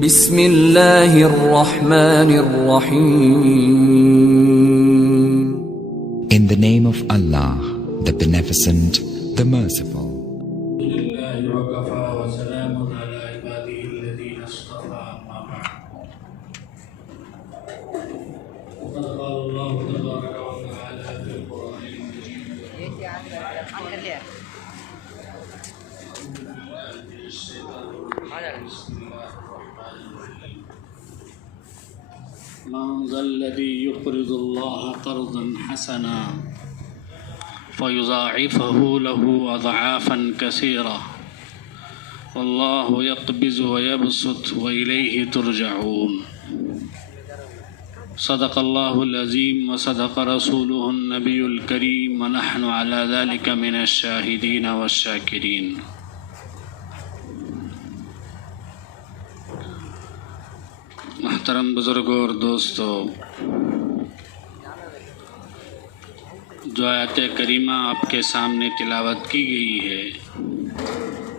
بسم اللہ الرحمن الرحیم. In the name of Allah, the Beneficent, the Merciful. من ذا الذي يقرض الله قرضا حسنا فيضاعفه له أضعافا كثيرة والله يقبض ويبسط وإليه ترجعون. صدق الله العظيم وصدق رسوله النبي الكريم ونحن على ذلك من الشاهدين والشاكرين. محترم بزرگوں اور دوستو، جو آیت کریمہ آپ کے سامنے تلاوت کی گئی ہے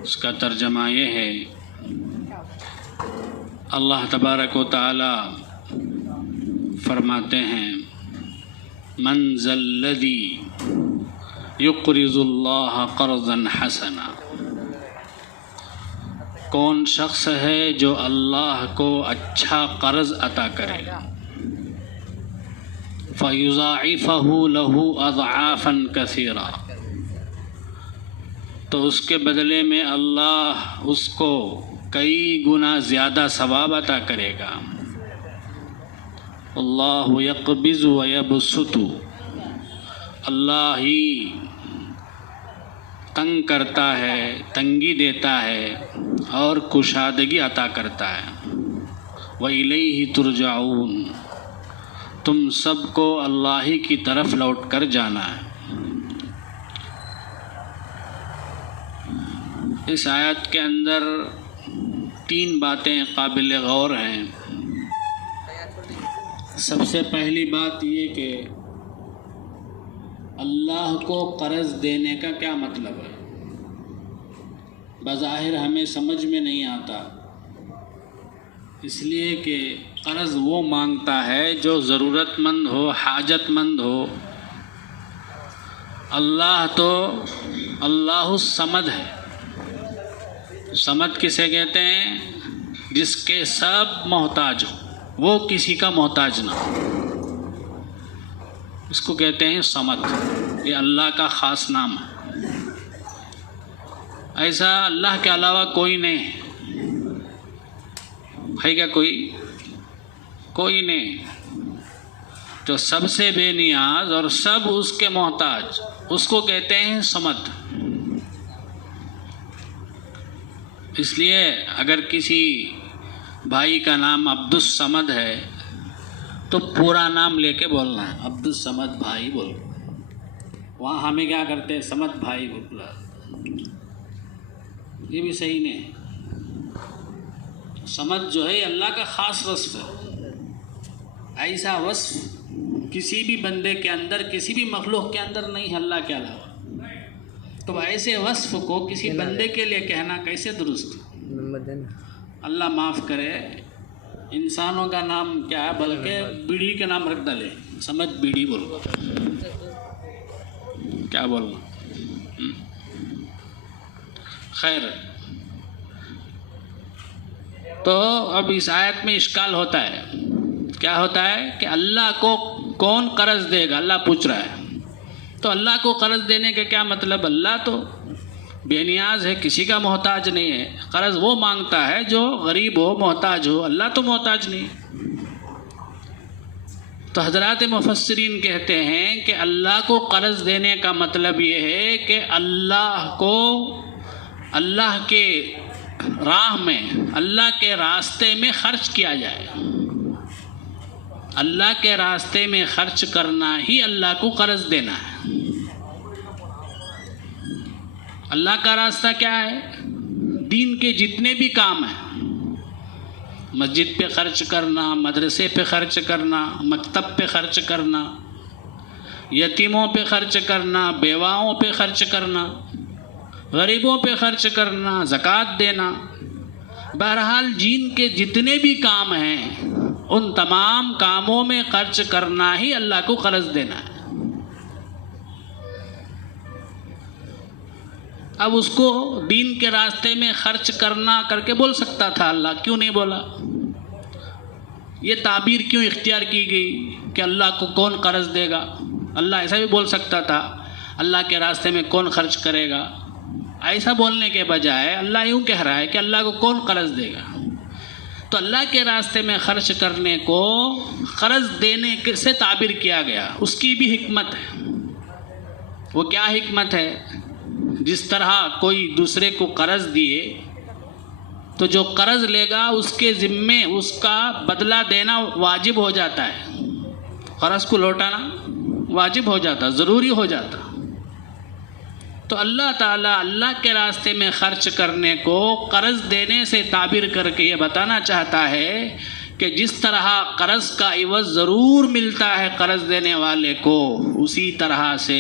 اس کا ترجمہ یہ ہے، اللہ تبارک و تعالی فرماتے ہیں من ذا الذی یقرض اللہ قرضا حسنا، کون شخص ہے جو اللہ کو اچھا قرض عطا کرے، فَيُضَاعِفَهُ لَهُ أَضْعَافًا كَثِيرًا، تو اس کے بدلے میں اللہ اس کو کئی گنا زیادہ ثواب عطا کرے گا. اللہ یقبض ویبسط، اللہ ہی تنگ کرتا ہے، تنگی دیتا ہے اور کشادگی عطا کرتا ہے. وَإِلَيْهِ تُرْجَعُونَ، تم سب کو اللہ ہی کی طرف لوٹ کر جانا ہے. اس آیت کے اندر 3 باتیں قابل غور ہیں. سب سے پہلی بات یہ کہ اللہ کو قرض دینے کا کیا مطلب ہے. بظاہر ہمیں سمجھ میں نہیں آتا، اس لیے کہ قرض وہ مانگتا ہے جو ضرورت مند ہو، حاجت مند ہو. اللہ تو اللہ الصمد ہے. صمد کسے کہتے ہیں؟ جس کے سب محتاج ہو، وہ کسی کا محتاج نہ ہو، اس کو کہتے ہیں صمد. یہ اللہ کا خاص نام ہے. ایسا اللہ کے علاوہ کوئی نہیں ہے کیا؟ کوئی نہیں. جو سب سے بے نیاز اور سب اس کے محتاج، اس کو کہتے ہیں صمد. اس لیے اگر کسی بھائی کا نام عبد الصمد ہے تو پورا نام لے کے بولنا ہے، عبد الصمد بھائی بول. وہاں ہمیں کیا کرتے ہیں؟ صمد بھائی بولا. یہ بھی صحیح نہیں. صمد جو ہے اللہ کا خاص وصف ہے. ایسا وصف کسی بھی بندے کے اندر، کسی بھی مخلوق کے اندر نہیں ہے اللہ کے علاوہ. تو ایسے وصف کو کسی بندے کے لیے کہنا کیسے درست؟ اللہ معاف کرے، انسانوں کا نام کیا ہے، بلکہ بیڑی کا نام رکھ ڈالے، سمجھ بیڑی بولو. کیا بولنا؟ خیر. تو اب اس آیت میں اشکال ہوتا ہے. کیا ہوتا ہے کہ اللہ کو کون قرض دے گا؟ اللہ پوچھ رہا ہے. تو اللہ کو قرض دینے کا کیا مطلب؟ اللہ تو بے نیاز ہے، کسی کا محتاج نہیں ہے. قرض وہ مانگتا ہے جو غریب ہو، محتاج ہو. اللہ تو محتاج نہیں. تو حضرات مفسرین کہتے ہیں کہ اللہ کو قرض دینے کا مطلب یہ ہے کہ اللہ کو اللہ کے راہ میں، اللہ کے راستے میں خرچ کیا جائے. اللہ کے راستے میں خرچ کرنا ہی اللہ کو قرض دینا ہے. اللہ کا راستہ کیا ہے؟ دین کے جتنے بھی کام ہیں، مسجد پہ خرچ کرنا، مدرسے پہ خرچ کرنا، مکتب پہ خرچ کرنا، یتیموں پہ خرچ کرنا، بیواؤں پہ خرچ کرنا، غریبوں پہ خرچ کرنا، زکوٰۃ دینا، بہرحال جین کے جتنے بھی کام ہیں ان تمام کاموں میں خرچ کرنا ہی اللہ کو قرض دینا ہے. اب اس کو دین کے راستے میں خرچ کرنا کر کے بول سکتا تھا اللہ، کیوں نہیں بولا؟ یہ تعبیر کیوں اختیار کی گئی کہ اللہ کو کون قرض دے گا؟ اللہ ایسا بھی بول سکتا تھا اللہ کے راستے میں کون خرچ کرے گا. ایسا بولنے کے بجائے اللہ یوں کہہ رہا ہے کہ اللہ کو کون قرض دے گا. تو اللہ کے راستے میں خرچ کرنے کو قرض دینے سے تعبیر کیا گیا. اس کی بھی حکمت ہے. وہ کیا حکمت ہے؟ جس طرح کوئی دوسرے کو قرض دیے تو جو قرض لے گا اس کے ذمے اس کا بدلہ دینا واجب ہو جاتا ہے. قرض کو لوٹانا واجب ہو جاتا، ضروری ہو جاتا. تو اللہ تعالیٰ اللہ کے راستے میں خرچ کرنے کو قرض دینے سے تعبیر کر کے یہ بتانا چاہتا ہے کہ جس طرح قرض کا عوض ضرور ملتا ہے قرض دینے والے کو، اسی طرح سے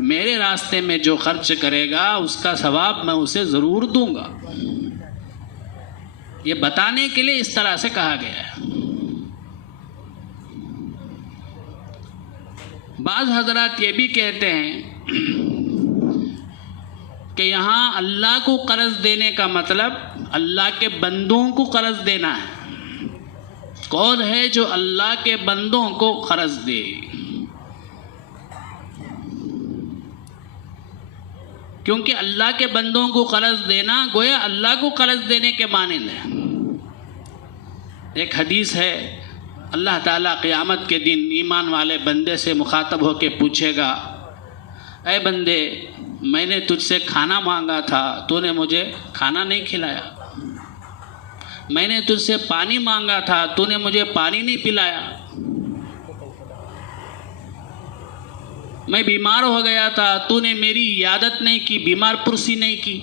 میرے راستے میں جو خرچ کرے گا اس کا ثواب میں اسے ضرور دوں گا. یہ بتانے کے لیے اس طرح سے کہا گیا ہے. بعض حضرات یہ بھی کہتے ہیں کہ یہاں اللہ کو قرض دینے کا مطلب اللہ کے بندوں کو قرض دینا ہے. کون ہے جو اللہ کے بندوں کو قرض دے؟ کیونکہ اللہ کے بندوں کو قرض دینا گویا اللہ کو قرض دینے کے مانند ہے. ایک حدیث ہے، اللہ تعالیٰ قیامت کے دن ایمان والے بندے سے مخاطب ہو کے پوچھے گا، اے بندے میں نے تجھ سے کھانا مانگا تھا، تو نے مجھے کھانا نہیں کھلایا. میں نے تجھ سے پانی مانگا تھا، تو نے مجھے پانی نہیں پلایا. میں بیمار ہو گیا تھا، تو نے میری عیادت نہیں کی، بیمار پرسی نہیں کی.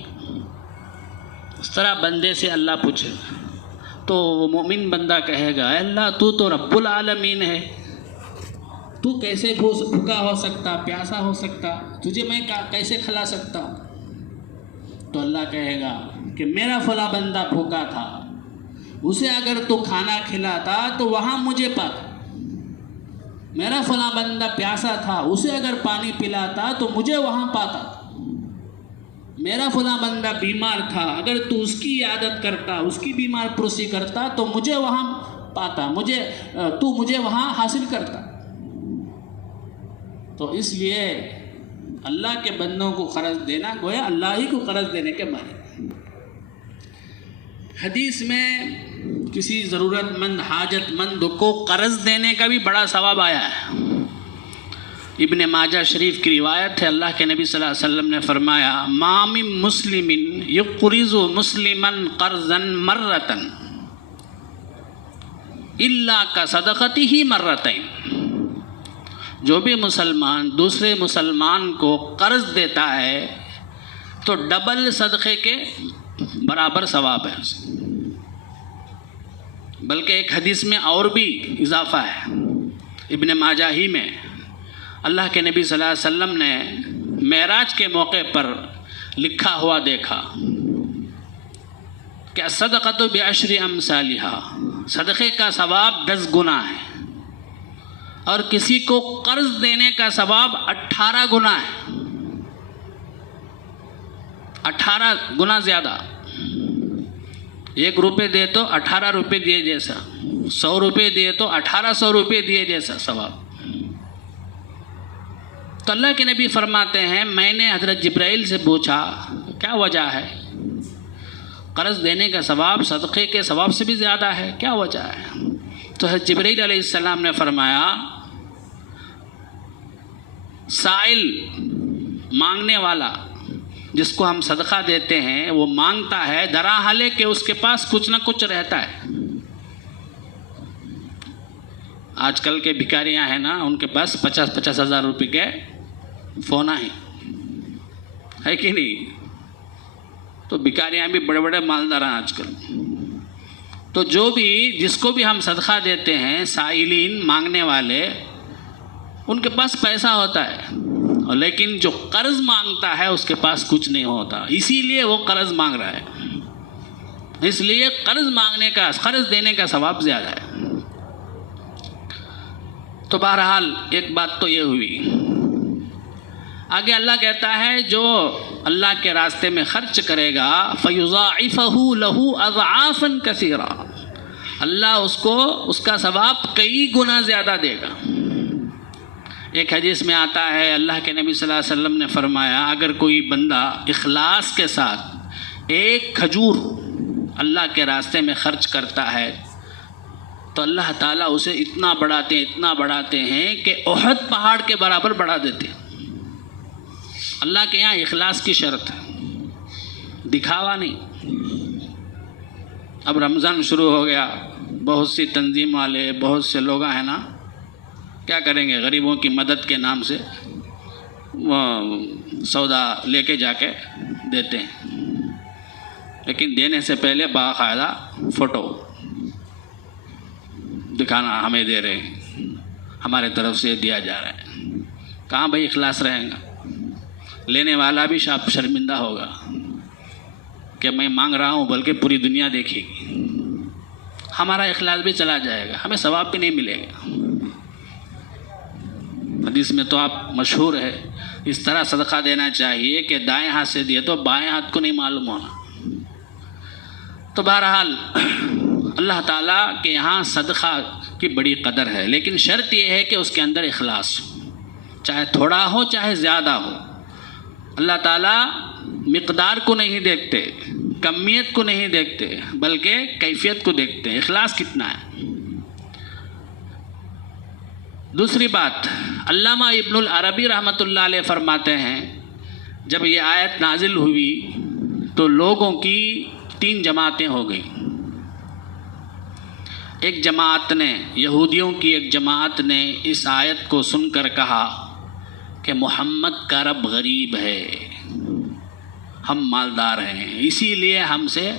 اس طرح بندے سے اللہ پوچھے تو وہ مومن بندہ کہے گا، اے اللہ تو رب العالمین ہے، تو کیسے بھوکا ہو سکتا، پیاسا ہو سکتا، تجھے میں کیسے کھلا سکتا ہوں؟ تو اللہ کہے گا کہ میرا فلاں بندہ بھوکا تھا، اسے اگر تو کھانا کھلاتا تو وہاں مجھے پاتا. میرا فلاں بندہ پیاسا تھا، اسے اگر پانی پلاتا تو مجھے وہاں پاتا. میرا فلاں بندہ بیمار تھا، اگر تو اس کی عیادت کرتا، اس کی بیمار پرسی کرتا تو مجھے وہاں پاتا، تو مجھے وہاں حاصل کرتا. تو اس لیے اللہ کے بندوں کو قرض دینا گویا اللہ ہی کو قرض دینے کے معنی. حدیث میں کسی ضرورت مند حاجت مند کو قرض دینے کا بھی بڑا ثواب آیا ہے. ابن ماجہ شریف کی روایت ہے، اللہ کے نبی صلی اللہ علیہ وسلم نے فرمایا، ما من مسلم یقرض مسلما قرضا مرۃ الا کصدقتہ مرتین. جو بھی مسلمان دوسرے مسلمان کو قرض دیتا ہے تو ڈبل صدقے کے برابر ثواب ہے. بلکہ ایک حدیث میں اور بھی اضافہ ہے، ابن ماجہ ہی میں اللہ کے نبی صلی اللہ علیہ وسلم نے معراج کے موقع پر لکھا ہوا دیکھا کہ الصدقۃ بعشر امثالھا، صدقے کا ثواب 10 گنا ہے، اور کسی کو قرض دینے کا ثواب 18 گنا ہے. 18 گنا زیادہ. 1 روپے دے تو 18 روپے دیے جیسا، 100 روپے دیے تو 1800 روپے دیے جیسا ثواب. تو اللہ کے نبی فرماتے ہیں، میں نے حضرت جبرائیل سے پوچھا کیا وجہ ہے؟ قرض دینے کا ثواب صدقے کے ثواب سے بھی زیادہ ہے، کیا وجہ ہے؟ تو حضرت جبرائیل علیہ السلام نے فرمایا، سائل مانگنے والا جس کو ہم صدقہ دیتے ہیں وہ مانگتا ہے دراحال کہ اس کے پاس کچھ نہ کچھ رہتا ہے. آج کل کے بھکاریاں ہیں نا، ان کے پاس 50-50 ہزار روپے کے فونا ہے کہ نہیں؟ تو بھکاریاں بھی بڑے بڑے مالدار ہیں آج کل. تو جو بھی جس کو بھی ہم صدقہ دیتے ہیں، سائلین مانگنے والے، ان کے پاس پیسہ ہوتا ہے، لیکن جو قرض مانگتا ہے اس کے پاس کچھ نہیں ہوتا، اسی لیے وہ قرض مانگ رہا ہے. اس لیے قرض دینے کا ثواب زیادہ ہے۔ تو بہرحال ایک بات تو یہ ہوئی۔ آگے اللہ کہتا ہے جو اللہ کے راستے میں خرچ کرے گا فَيُضَاعِفَهُ لَهُ أَضْعَافًا كَثِيرًا، اللہ اس کو اس کا ثواب کئی گنا زیادہ دے گا۔ ایک حدیث میں آتا ہے اللہ کے نبی صلی اللہ علیہ وسلم نے فرمایا اگر کوئی بندہ اخلاص کے ساتھ ایک کھجور اللہ کے راستے میں خرچ کرتا ہے تو اللہ تعالیٰ اسے اتنا بڑھاتے ہیں کہ احد پہاڑ کے برابر بڑھا دیتے ہیں۔ اللہ کے یہاں اخلاص کی شرط ہے، دکھاوا نہیں۔ اب رمضان شروع ہو گیا، بہت سی تنظیم والے، بہت سے لوگ ہیں نا، کیا کریں گے، غریبوں کی مدد کے نام سے وہ سودا لے کے جا کے دیتے ہیں، لیکن دینے سے پہلے باقاعدہ فوٹو دکھانا ہمیں دے رہے ہیں، ہمارے طرف سے دیا جا رہا ہے۔ کہاں بھائی اخلاص رہے گا؟ لینے والا بھی شرمندہ ہوگا کہ میں مانگ رہا ہوں بلکہ پوری دنیا دیکھے گی، ہمارا اخلاص بھی چلا جائے گا، ہمیں ثواب بھی نہیں ملے گا۔ حدیث میں تو آپ مشہور ہے، اس طرح صدقہ دینا چاہیے کہ دائیں ہاتھ سے دیے تو بائیں ہاتھ کو نہیں معلوم ہونا۔ تو بہرحال اللہ تعالیٰ کے یہاں صدقہ کی بڑی قدر ہے، لیکن شرط یہ ہے کہ اس کے اندر اخلاص ہو، چاہے تھوڑا ہو چاہے زیادہ ہو۔ اللہ تعالیٰ مقدار کو نہیں دیکھتے، کمیت کو نہیں دیکھتے، بلکہ کیفیت کو دیکھتے ہیں، اخلاص کتنا ہے۔ دوسری بات، علامہ ابن العربی رحمۃ اللہ علیہ فرماتے ہیں جب یہ آیت نازل ہوئی تو لوگوں کی 3 جماعتیں ہو گئیں۔ ایک جماعت نے، یہودیوں کی ایک جماعت نے اس آیت کو سن کر کہا کہ محمد کا رب غریب ہے، ہم مالدار ہیں، اسی لیے ہم سے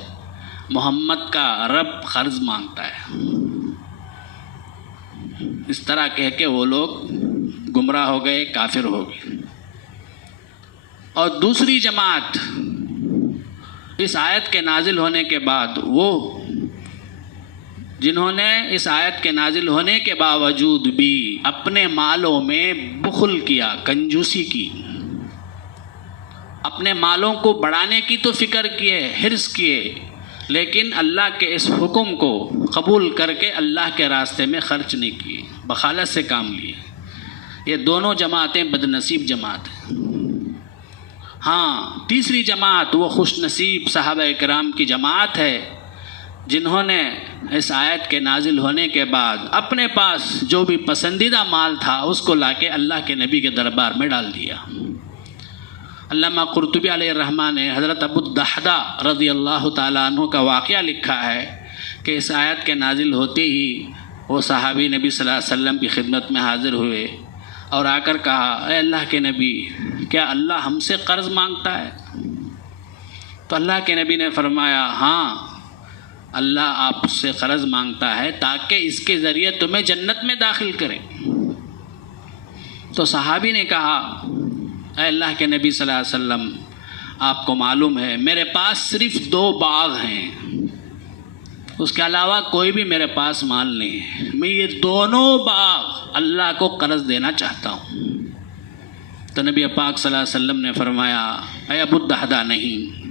محمد کا رب قرض مانگتا ہے۔ اس طرح کہہ کے وہ لوگ گمراہ ہو گئے، کافر ہو گئے۔ اور دوسری جماعت اس آیت کے نازل ہونے کے بعد، وہ جنہوں نے اس آیت کے نازل ہونے کے باوجود بھی اپنے مالوں میں بخل کیا، کنجوسی کی، اپنے مالوں کو بڑھانے کی تو فکر کیے، حرص کیے، لیکن اللہ کے اس حکم کو قبول کر کے اللہ کے راستے میں خرچ نہیں کیے، بخالت سے کام لیے۔ یہ دونوں جماعتیں بدنصیب جماعت ہیں۔ ہاں، تیسری جماعت وہ خوش نصیب صحابہ کرام کی جماعت ہے جنہوں نے اس آیت کے نازل ہونے کے بعد اپنے پاس جو بھی پسندیدہ مال تھا اس کو لا کے اللہ کے نبی کے دربار میں ڈال دیا۔ علامہ قرطبی علیہ الرحمہ نے حضرت ابو الدحداء رضی اللہ تعالیٰ عنہ کا واقعہ لکھا ہے کہ اس آیت کے نازل ہوتے ہی وہ صحابی نبی صلی اللہ علیہ وسلم کی خدمت میں حاضر ہوئے اور آ کر کہا، اے اللہ کے نبی، کیا اللہ ہم سے قرض مانگتا ہے؟ تو اللہ کے نبی نے فرمایا، ہاں، اللہ آپ سے قرض مانگتا ہے تاکہ اس کے ذریعے تمہیں جنت میں داخل کرے۔ تو صحابی نے کہا، اے اللہ کے نبی صلی اللہ علیہ وسلم، آپ کو معلوم ہے میرے پاس صرف 2 باغ ہیں، اس کے علاوہ کوئی بھی میرے پاس مال نہیں ہے، میں یہ دونوں باغ اللہ کو قرض دینا چاہتا ہوں۔ تو نبی پاک صلی اللہ علیہ وسلم نے فرمایا، اے ابو الدحداء، نہیں،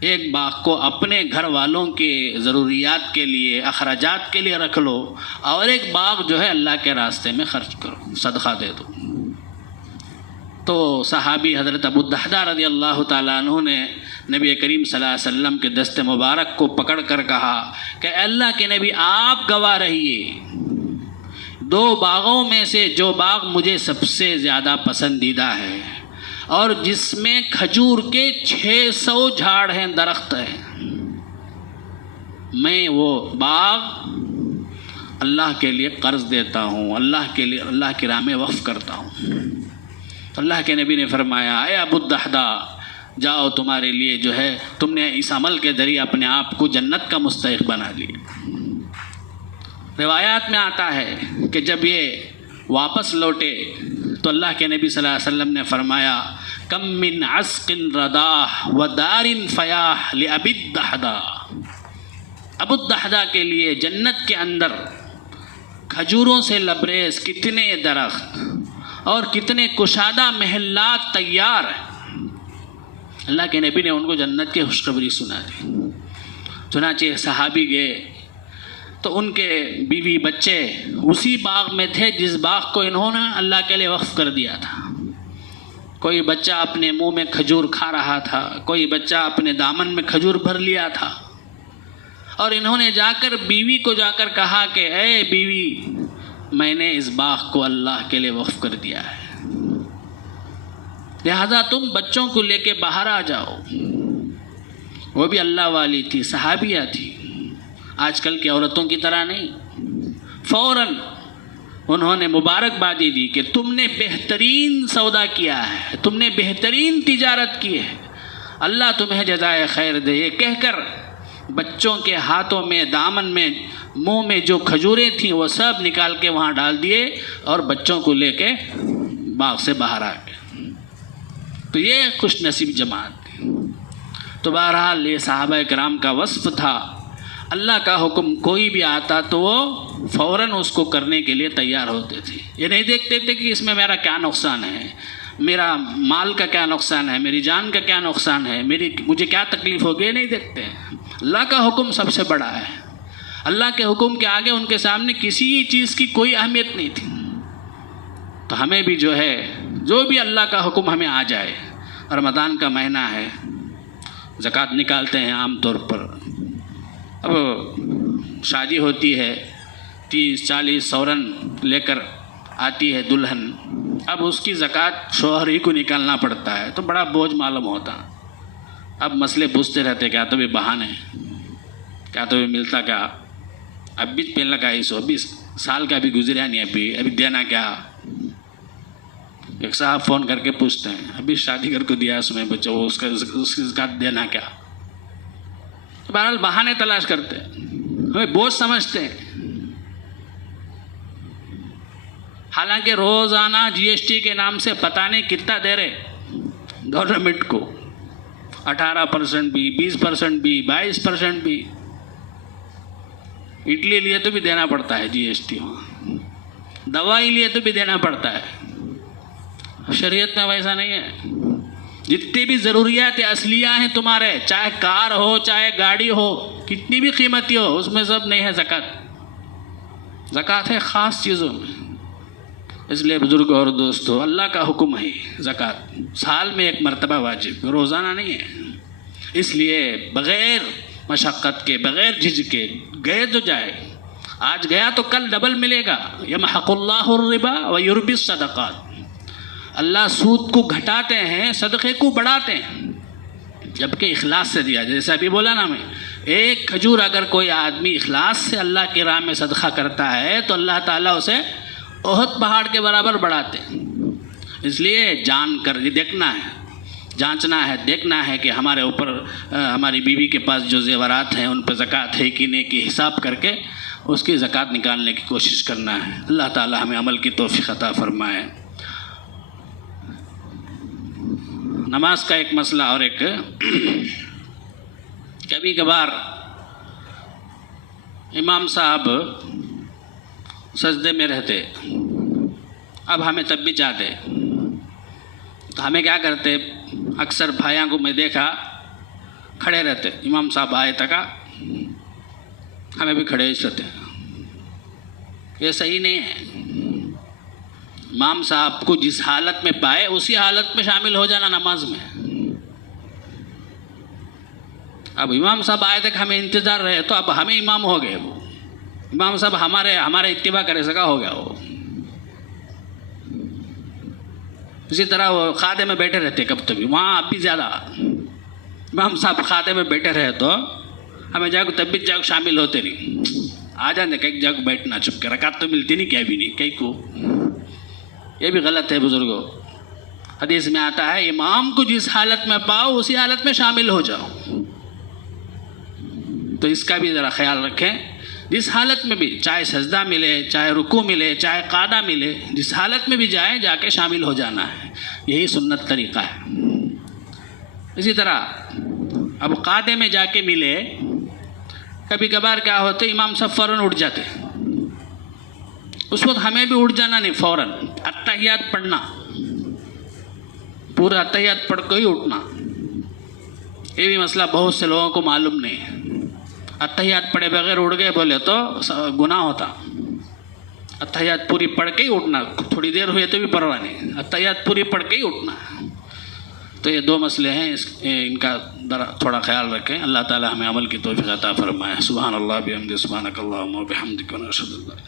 ایک باغ کو اپنے گھر والوں کے ضروریات کے لیے، اخراجات کے لیے رکھ لو، اور ایک باغ جو ہے اللہ کے راستے میں خرچ کرو، صدقہ دے دو۔ تو صحابی حضرت ابو الدحداء رضی اللہ تعالیٰ عنہ نے نبی کریم صلی اللہ علیہ وسلم کے دست مبارک کو پکڑ کر کہا کہ اللہ کے نبی، آپ گواہ رہیے، 2 باغوں میں سے جو باغ مجھے سب سے زیادہ پسندیدہ ہے اور جس میں کھجور کے 600 جھاڑ ہیں، درخت ہیں، میں وہ باغ اللہ کے لیے قرض دیتا ہوں، اللہ کے لیے، اللہ کی راہ میں وقف کرتا ہوں۔ تو اللہ کے نبی نے فرمایا، اے ابو الدحداء، جاؤ، تمہارے لیے جو ہے تم نے اس عمل کے ذریعے اپنے آپ کو جنت کا مستحق بنا لیا۔ روایات میں آتا ہے کہ جب یہ واپس لوٹے تو اللہ کے نبی صلی اللہ علیہ وسلم نے فرمایا، کم من عسق رداح و دار فیاح لأبی الدحداء، ابو الدحدہ کے لیے جنت کے اندر کھجوروں سے لبریز کتنے درخت اور کتنے کشادہ محلات تیار ہیں. اللہ کے نبی نے ان کو جنت کی خوشخبری سنا دی. چنانچہ صحابی گئے تو ان کے بیوی بچے اسی باغ میں تھے جس باغ کو انہوں نے اللہ کے لیے وقف کر دیا تھا. کوئی بچہ اپنے منہ میں کھجور کھا رہا تھا, کوئی بچہ اپنے دامن میں کھجور بھر لیا تھا. اور انہوں نے جا کر بیوی کو جا کر کہا کہ اے بیوی, میں نے اس باغ کو اللہ کے لیے وقف کر دیا ہے, لہذا تم بچوں کو لے کے باہر آ جاؤ. وہ بھی اللہ والی تھی, صحابیہ تھی, آج کل کی عورتوں کی طرح نہیں. فوراً انہوں نے مبارکبادی دی کہ تم نے بہترین سودا کیا ہے, تم نے بہترین تجارت کی ہے, اللہ تمہیں جزائے خیر دے. یہ کہہ کر بچوں کے ہاتھوں میں, دامن میں, منہ میں جو کھجوریں تھیں وہ سب نکال کے وہاں ڈال دیے اور بچوں کو لے کے باغ سے باہر آ گئے. تو یہ خوش نصیب جماعت تھی. تو بہرحال یہ صحابہ کرام کا وصف تھا. اللہ کا حکم کوئی بھی آتا تو وہ فوراً اس کو کرنے کے لیے تیار ہوتے تھے. یہ نہیں دیکھتے تھے کہ اس میں میرا کیا نقصان ہے, میرا مال کا کیا نقصان ہے, میری جان کا کیا نقصان ہے, مجھے کیا تکلیف ہوگی, یہ نہیں دیکھتے. اللہ کا حکم سب سے بڑا ہے. اللہ کے حکم کے آگے ان کے سامنے کسی چیز کی کوئی اہمیت نہیں تھی. تو ہمیں بھی جو ہے, جو بھی اللہ کا حکم ہمیں آ جائے, رمضان کا مہینہ ہے, زکوٰۃ نکالتے ہیں عام طور پر. اب شادی ہوتی ہے, 30-40 سورن لے کر آتی ہے دلہن, اب اس کی زکوٰۃ شوہر ہی کو نکالنا پڑتا ہے تو بڑا بوجھ معلوم ہوتا. اب مسئلے پوچھتے رہتے, کیا تو بھی بہانے, کیا تو بھی ملتا, کیا اب بھی پہلے کا 20 سال کا بھی گزرا نہیں, ابھی دینا کیا. ایک صاحب فون کر کے پوچھتے ہیں, ابھی شادی کر کو دیا اس میں بچہ, وہ اس کی زکوٰۃ دینا کیا. بہرحال بہانے تلاش کرتے ہیں, ہمیں بوجھ سمجھتے ہیں. حالانکہ روزانہ GST کے نام سے پتہ نہیں کتنا دے رہے گورنمنٹ کو, 18% بھی, 20% بھی, 22% بھی. اڈلی لیے تو بھی دینا پڑتا ہے GST, دوائی لیے تو بھی دینا پڑتا ہے. شریعت میں ویسا نہیں ہے. جتنی بھی ضروریات اصلیہ ہیں تمہارے, چاہے کار ہو, چاہے گاڑی ہو, کتنی بھی قیمتی ہو, اس میں سب نہیں ہے زکوٰۃ. زکوٰۃ ہے خاص چیزوں میں. اس لیے بزرگ اور دوستو, اللہ کا حکم ہے زکوٰۃ سال میں ایک مرتبہ واجب, روزانہ نہیں ہے. اس لیے بغیر مشقت کے, بغیر جھجک کے گئے تو جائے. آج گیا تو کل ڈبل ملے گا. یمحق اللہ الربا ویربی الصدقات. اللہ سود کو گھٹاتے ہیں, صدقے کو بڑھاتے ہیں, جبکہ اخلاص سے دیا. جیسے ابھی بولا نا میں, ایک کھجور اگر کوئی آدمی اخلاص سے اللہ کی راہ میں صدقہ کرتا ہے تو اللہ تعالیٰ اسے احد پہاڑ کے برابر بڑھاتے ہیں. اس لیے جان کر دیکھنا ہے, جانچنا ہے, دیکھنا ہے کہ ہمارے اوپر, ہماری بیوی کے پاس جو زیورات ہیں ان پہ زکوٰۃ ہے کہ نہیں, کی حساب کر کے اس کی زکوٰۃ نکالنے کی کوشش کرنا ہے. اللہ تعالیٰ ہمیں عمل کی توفیق عطا فرمائے. نماز کا ایک مسئلہ اور ایک, کبھی کبھار امام صاحب سجدے میں رہتے, اب ہمیں تب بھی چاہتے, تو ہمیں کیا کرتے, اکثر بھائیاں کو میں دیکھا کھڑے رہتے, امام صاحب آئے تک ہمیں بھی کھڑے رہتے. یہ صحیح نہیں ہے. امام صاحب کو جس حالت میں پائے اسی حالت میں شامل ہو جانا نماز میں. اب امام صاحب آئے تک ہمیں انتظار رہے تو اب ہمیں امام ہو گئے. وہ امام صاحب ہمارے اتباع کرے سکا ہو گیا وہ. اسی طرح وہ خادے میں بیٹھے رہتے کب تک, وہاں اب بھی زیادہ امام صاحب خادے میں بیٹھے رہے تو ہمیں جا کے تب بھی جا شامل ہوتے نہیں. آ جانے کہیں جا کے بیٹھنا, چپ کے رکعت تو ملتی نہیں, کیا بھی نہیں کہیں کو. یہ بھی غلط ہے بزرگوں. حدیث میں آتا ہے امام کو جس حالت میں پاؤ اسی حالت میں شامل ہو جاؤ. تو اس کا بھی ذرا خیال رکھیں. جس حالت میں بھی, چاہے سجدہ ملے, چاہے رکوع ملے, چاہے قعدہ ملے, جس حالت میں بھی جائیں جا کے شامل ہو جانا ہے. یہی سنت طریقہ ہے. اسی طرح اب قعدے میں جا کے ملے کبھی کبھار کیا ہوتے امام صاحب فوراً اٹھ جاتے، اس وقت ہمیں بھی اٹھ جانا نہیں، فوراً اتحیات پڑھنا، پورا اتحیات پڑھ کے ہی اٹھنا. یہ بھی مسئلہ بہت سے لوگوں کو معلوم نہیں ہے. اتحیات پڑھے بغیر اٹھ گئے بولے تو گناہ ہوتا. اتحیات پوری پڑھ کے ہی اٹھنا، تھوڑی دیر ہوئے تو بھی پرواہ نہیں، اتحیات پوری پڑھ کے ہی اٹھنا. تو یہ دو مسئلے ہیں، ان کا تھوڑا خیال رکھیں. اللہ تعالی ہمیں عمل کی توفیق عطا فرمائے. سبحان اللہ بحمدہ، سبحانک اللہم و بحمدک، ونشہد اللہ